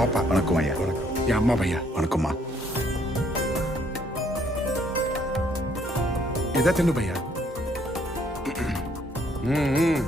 பாப்பா வணக்கம் ஐயா. என் அம்மா பையா வணக்கம்மா. எதா தின்னு பையா ம்